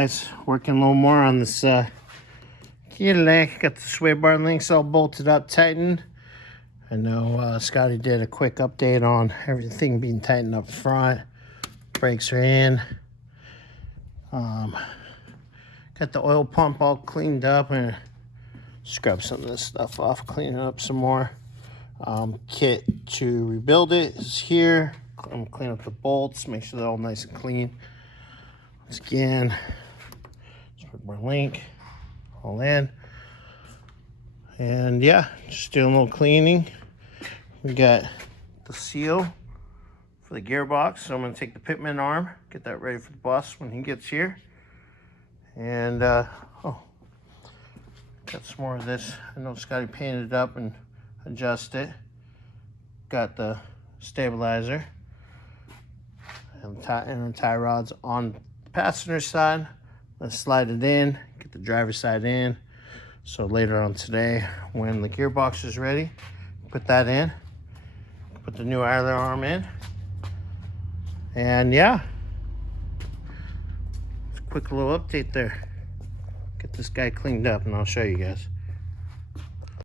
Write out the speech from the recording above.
Guys, working a little more on this Cadillac. Got the sway bar links all bolted up, tightened. I know Scotty did a quick update on everything being tightened up front. Brakes are in. Got the oil pump all cleaned up, and scrub some of this stuff off, clean it up some more. Kit to rebuild it is here. I'm gonna clean up the bolts, make sure they're all nice and clean. Once again, put more link all in, and yeah, just doing a little cleaning. We got the seal for the gearbox, so I'm going to take the pitman arm, get that ready for the bus when he gets here. And got some more of this. I know Scotty painted it up and adjust it. Got the stabilizer and the tie rods on the passenger side. Let's slide it in, get the driver's side in. So later on today, when the gearbox is ready, put that in. Put the new idler arm in. And yeah, quick little update there. Get this guy cleaned up and I'll show you guys.